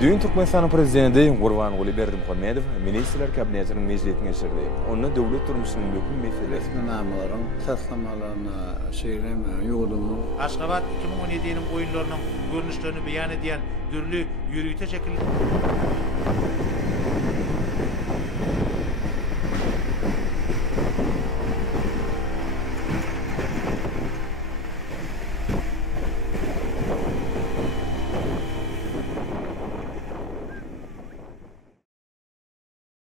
Düýün Türkmenistanyň prezidenti Gurbanuly Berdimuhammedow Ministrler Kabinetiniň meclisine geçirdi. Onda döwlet durmuşynyň möhüm meselesi Namalaryň taslamalarına şeýleme ýolumy Aşgabat 2017-niň oýunlarynyň görnüşlerini beýan edýän dürli ýürüýte şekilde